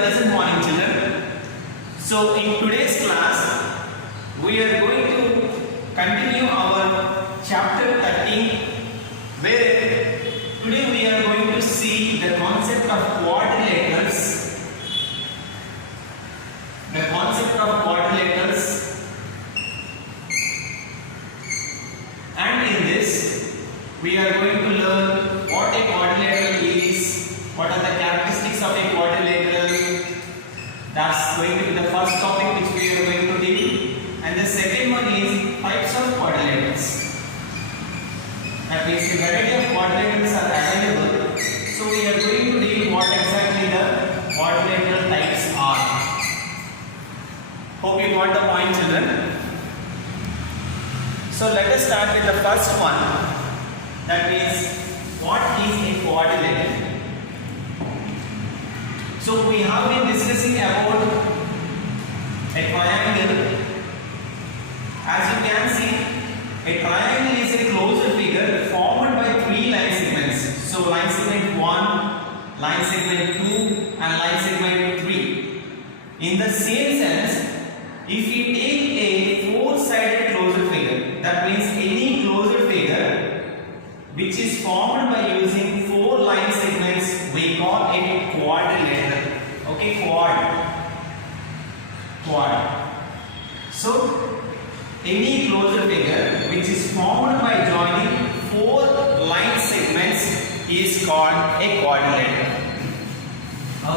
pleasant morning, children. So in today's class, we are going to continue our chapter 13, where today we are going to see the concept of quadrilaterals. The concept of quadrilaterals, and in this we are going to learn what a quadrilateral is, what are the characteristics of a quadrilateral. That's going to be the first topic which we are going to deal, and the second one is types of quadrilaterals. That means a variety of quadrilaterals are available, so we are going to deal what exactly the quadrilateral types are. Hope you got the point, children. So let us start with the first one. That means, what is a quadrilateral? So we have been discussing about a triangle. As you can see, a triangle is a closed figure formed by three line segments. So line segment 1, line segment 2 and line segment 3. In the same sense, if we take a four-sided closed figure, that means any closed figure which is formed by using four line segments, we call it quadrilateral. Okay, quad. So any closed figure which is formed by joining four line segments is called a quadrilateral.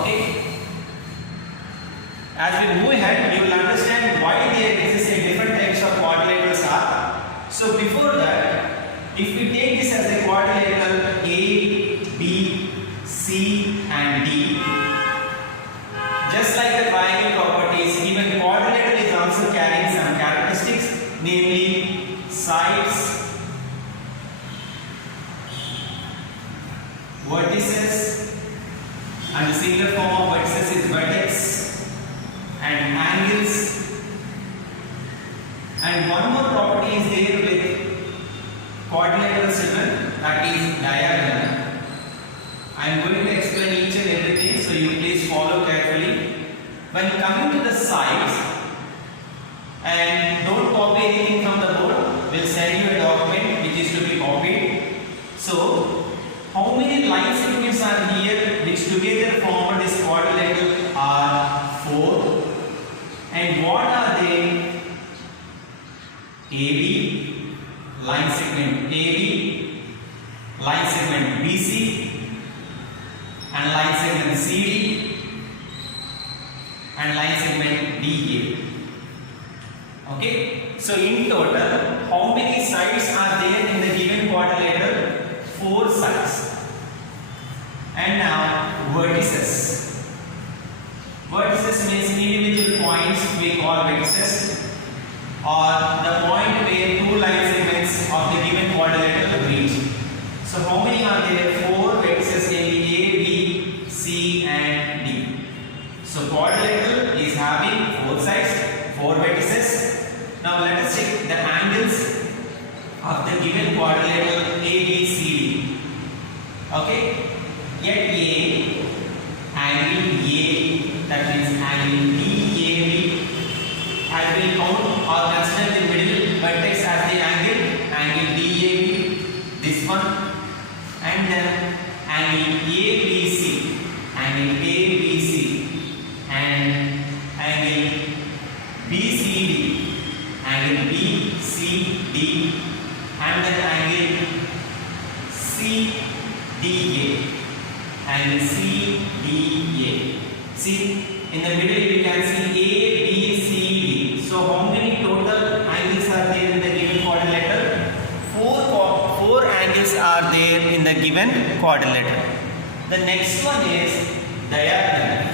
Okay. As we move ahead, you will understand why there exists a different types of quadrilaterals are. So before that, if we take this as a quadrilateral A, B, C and D, just like the triangle properties, even quadrilateral is also carrying some characteristics, namely sides, vertices, and the singular form of vertices is vertex, and angles, and one more property is there with quadrilateral segment, that is diagonal. I am going to explain each and everything, so you please follow carefully. When coming to the sides, and don't copy anything from the board, we'll send you a document which is to be copied. So how many line segments are here which together form this quadrilateral are 4. And what are they? AB, line segment AB, line segment BC, and line segment CD, and line segment DA. Okay, so in total, how many sides are there in the given quadrilateral? 4 sides. And now vertices. Vertices means individual points we call vertices, or the point where two line segments of the given quadrilateral reach. So how many are there? 4 vertices, namely A, B, C and D. So quadrilateral is having 4 sides, 4 vertices. Now let us check the angles of the given quadrilateral A, B, C, D. Okay, at A, angle A, that means angle DAB, as we count or consider the middle vertex as the angle DAB, this one, and then angle ABC, and angle BCD, and then angle CDA. See, in the middle you can see A, B, C, D. So how many total angles are there in the given quadrilateral? 4 angles are there in the given quadrilateral. The next one is diagonal.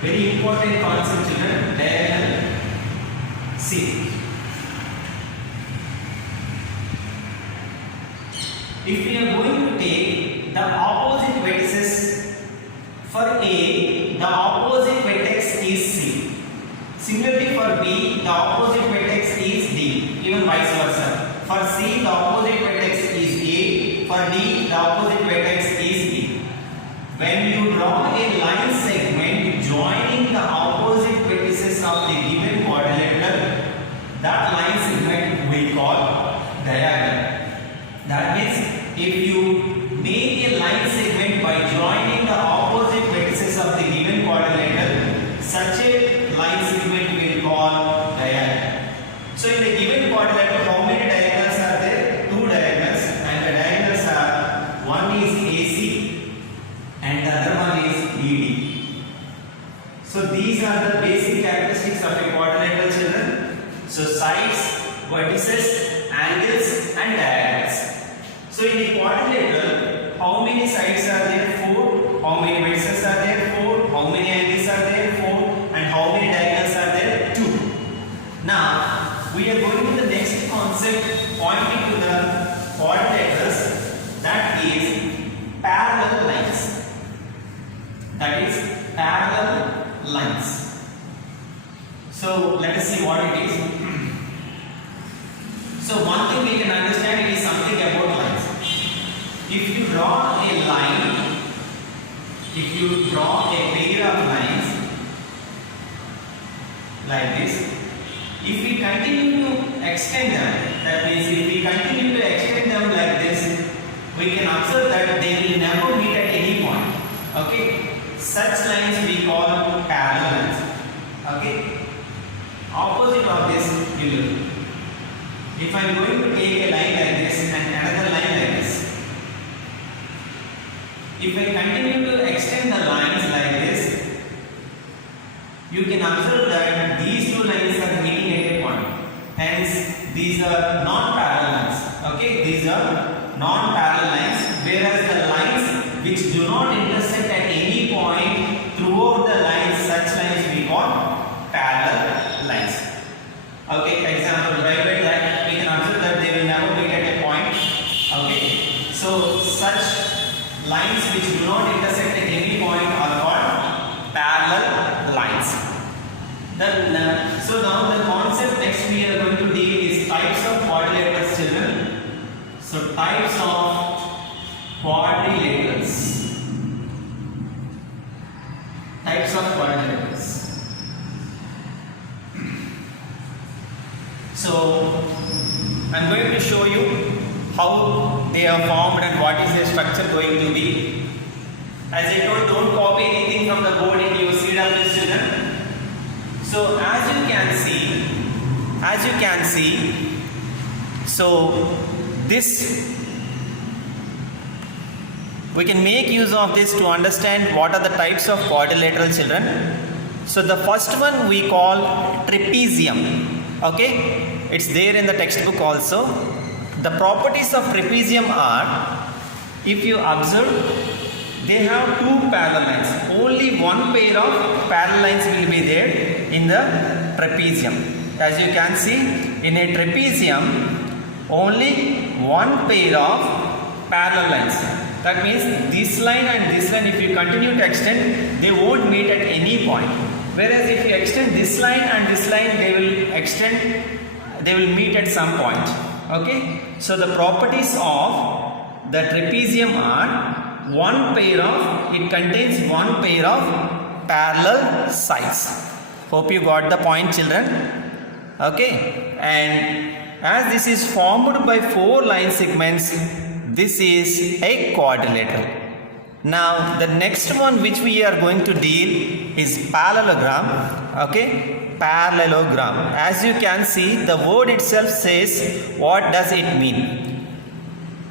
Very important concept, children. Diagonal. See, if we are going to take the opposite vertices, for A, the opposite vertex is C. Similarly for B, the opposite vertex is D. Even vice versa. For C, the opposite vertex is A. For D, the opposite vertex is D. When you draw a line So these are the basic characteristics of a quadrilateral, children. So sides, vertices, angles and diagonals. So in a quadrilateral, how many sides are there? 4. How many vertices are there? 4. How many angles are there? 4. And how many diagonals are there? 2. Now we are going to the next concept pointing to the quadrilaterals, that is parallel lines. That is parallel lines. So let us see what it is. So one thing we can understand, it is something about lines. If you draw a line, if you draw a pair of lines like this, if we continue to extend them, that means if we continue to extend them like this, we can observe that they will never meet at any point. Okay, such lines we call parallel lines. Okay, opposite of this, you look. If I am going to take a line like this and another line like this, if I continue to extend the lines like this, you can observe that these two lines are meeting at a point. Hence, these are non-parallel lines. Okay, these are non-parallel lines, whereas the lines which do not intersect at any point throughout the lines, such lines we call parallel lines. Okay, example, railway line, we can observe that they will never meet at a point. Okay, so such lines which do not intersect at any point are called parallel lines. Then, so now the concept next we are going to deal is types of quadrilaterals, children. So types of quadrilaterals. Types of quadrilaterals. So I am going to show you how they are formed and what is their structure going to be. As I told, don't copy anything from the board in your CW, children. So as you can see, so this, we can make use of this to understand what are the types of quadrilateral, children. So the first one we call trapezium. Okay, it's there in the textbook also. The properties of trapezium are, if you observe, they have two parallel lines. Only one pair of parallel lines will be there in the trapezium. As you can see, in a trapezium, only one pair of parallel lines. That means this line and this line, if you continue to extend, they won't meet at any point. Whereas if you extend this line and this line, they will meet at some point. Okay, so the properties of the trapezium are it contains one pair of parallel sides. Hope you got the point, children. Okay, and as this is formed by 4 line segments, this is a quadrilateral. Now the next one which we are going to deal is parallelogram. Okay, parallelogram. As you can see, the word itself says what does it mean.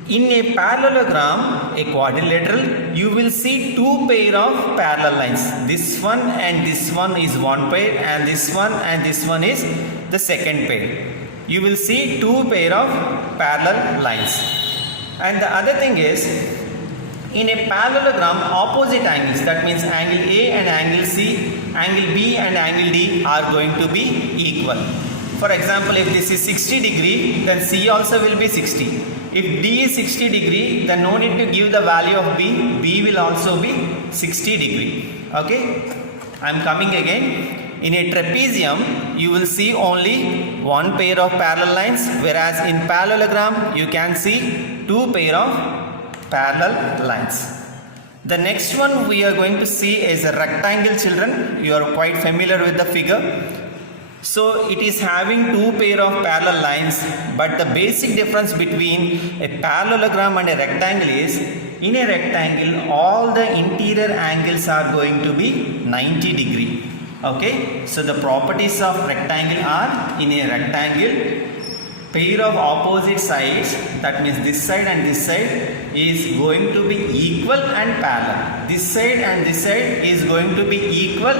In a parallelogram, a quadrilateral, you will see 2 pair of parallel lines. This one and this one is one pair, and this one is the second pair. You will see 2 pair of parallel lines. And the other thing is, in a parallelogram, opposite angles, that means angle A and angle C, angle B and angle D are going to be equal. For example, if this is 60 degree, then C also will be 60. If D is 60 degree, then no need to give the value of B. B will also be 60 degree. Okay, I am coming again. In a trapezium, you will see only one pair of parallel lines, whereas in parallelogram, you can see 2 pair of parallel lines. The next one we are going to see is a rectangle, children. You are quite familiar with the figure. So it is having 2 pair of parallel lines, but the basic difference between a parallelogram and a rectangle is, in a rectangle all the interior angles are going to be 90 degree. Okay, so the properties of rectangle are, in a rectangle pair of opposite sides, that means this side and this side, is going to be equal and parallel. This side and this side is going to be equal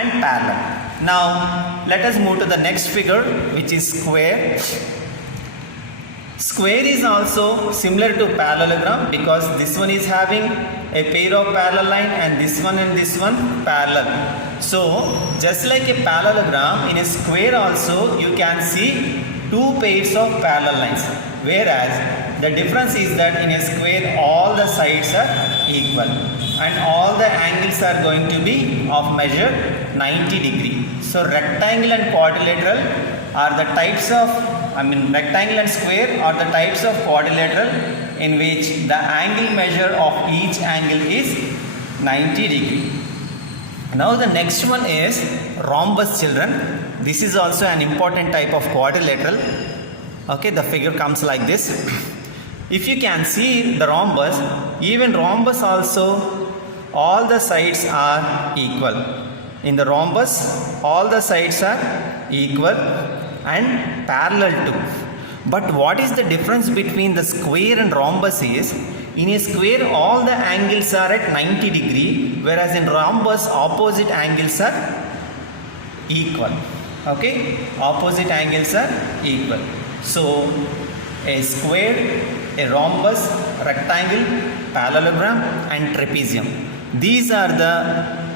and parallel. Now let us move to the next figure, which is square. Square is also similar to parallelogram because this one is having a pair of parallel line and this one parallel. So just like a parallelogram, in a square also you can see two pairs of parallel lines, whereas the difference is that in a square all the sides are equal and all the angles are going to be of measure 90 degree. So rectangle and quadrilateral are the types of, rectangle and square are the types of quadrilateral in which the angle measure of each angle is 90 degree. Now the next one is rhombus, children. This is also an important type of quadrilateral. Okay, the figure comes like this. If you can see the rhombus, even rhombus also all the sides are equal. In the rhombus all the sides are equal and parallel too. But what is the difference between the square and rhombus is, in a square all the angles are at 90 degree, whereas in rhombus opposite angles are equal. Okay, opposite angles are equal. So a square, a rhombus, rectangle, parallelogram and trapezium. These are the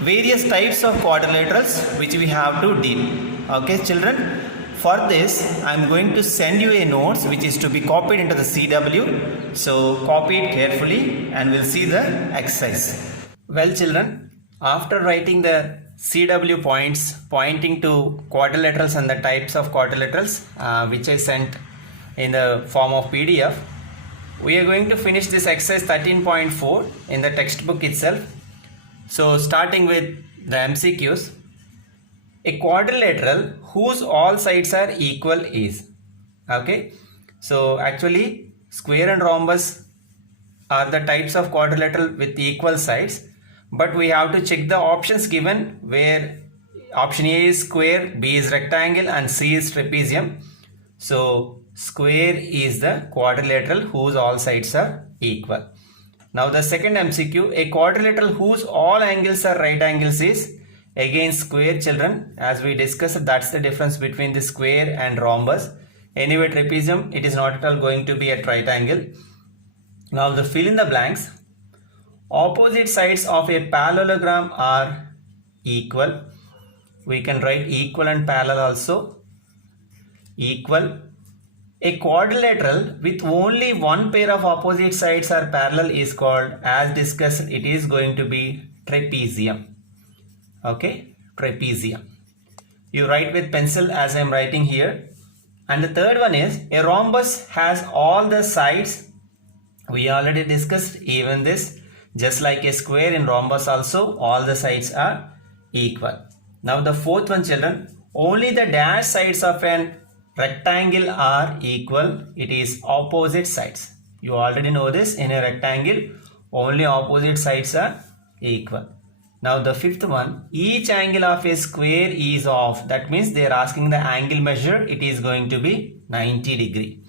various types of quadrilaterals which we have to deal. Okay children, for this I am going to send you a notes which is to be copied into the CW. So copy it carefully and we'll see the exercise. Well children, after writing the CW points pointing to quadrilaterals and the types of quadrilaterals which I sent in the form of PDF, we are going to finish this exercise 13.4 in the textbook itself. So starting with the MCQs, a quadrilateral whose all sides are equal is, okay, so actually square and rhombus are the types of quadrilateral with equal sides, but we have to check the options given where option A is square, B is rectangle and C is trapezium. So square is the quadrilateral whose all sides are equal. Now the second MCQ, a quadrilateral whose all angles are right angles is, again square children, as we discussed, that's the difference between the square and rhombus. Anyway trapezium, it is not at all going to be at right angle. Now the fill in the blanks, opposite sides of a parallelogram are equal. We can write equal and parallel also. Equal. A quadrilateral with only one pair of opposite sides are parallel is called, as discussed, it is going to be trapezium. Okay, trapezium. You write with pencil as I am writing here. And the third one is a rhombus has all the sides. We already discussed even this. Just like a square, in rhombus also all the sides are equal. Now the fourth one children, only the dash sides of an rectangle are equal. It is opposite sides. You already know this, in a rectangle only opposite sides are equal. Now the fifth one, each angle of a square is off. That means they are asking the angle measure. It is going to be 90 degree.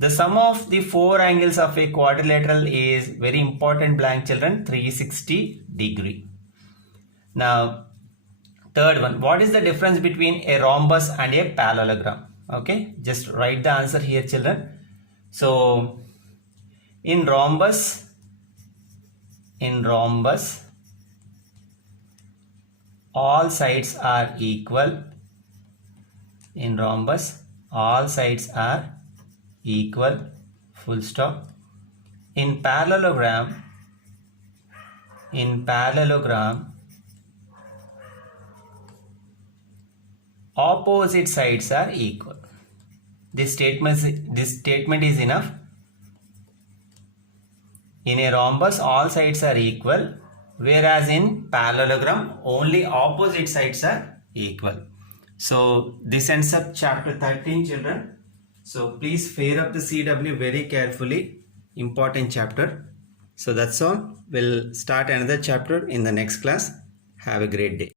The sum of the four angles of a quadrilateral is, very important blank children, 360 degree. Now third one, what is the difference between a rhombus and a parallelogram? Okay, just write the answer here children. So in rhombus all sides are equal. In rhombus all sides are equal, full stop. In parallelogram opposite sides are equal. This statement is enough. In a rhombus all sides are equal, whereas in parallelogram only opposite sides are equal. So this ends up chapter 13 children. So please fare up the CW very carefully. Important chapter. So that's all. We'll start another chapter in the next class. Have a great day.